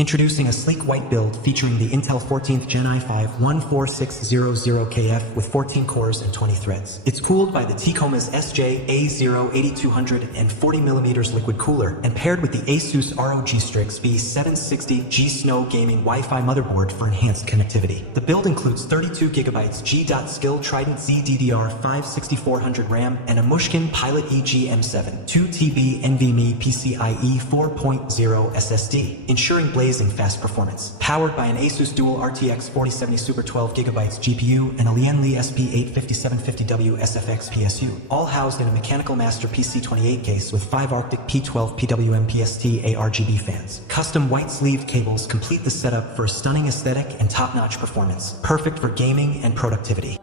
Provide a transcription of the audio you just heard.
Introducing a sleek white build featuring the Intel 14th Gen i5-14600KF with 14 cores and 20 threads. It's cooled by the TCOMAS SJ-A080 240mm liquid cooler and paired with the ASUS ROG STRIX B760 G.SKILL gaming Wi-Fi motherboard for enhanced connectivity. The build includes 32GB G.SKILL Trident ZDDR5 6400 RAM and a Mushkin Pilot EG-M7 2TB NVMe PCIe 4.0 SSD, ensuring blazing fast performance. Powered by an ASUS dual RTX 4070 Super 12GB GPU and a Lian SP85750W SFX PSU, all housed in a Mechanical Master PC28 case with 5 Arctic P12 PWM PST ARGB fans. Custom white-sleeved cables complete the setup for a stunning aesthetic and top-notch performance, perfect for gaming and productivity.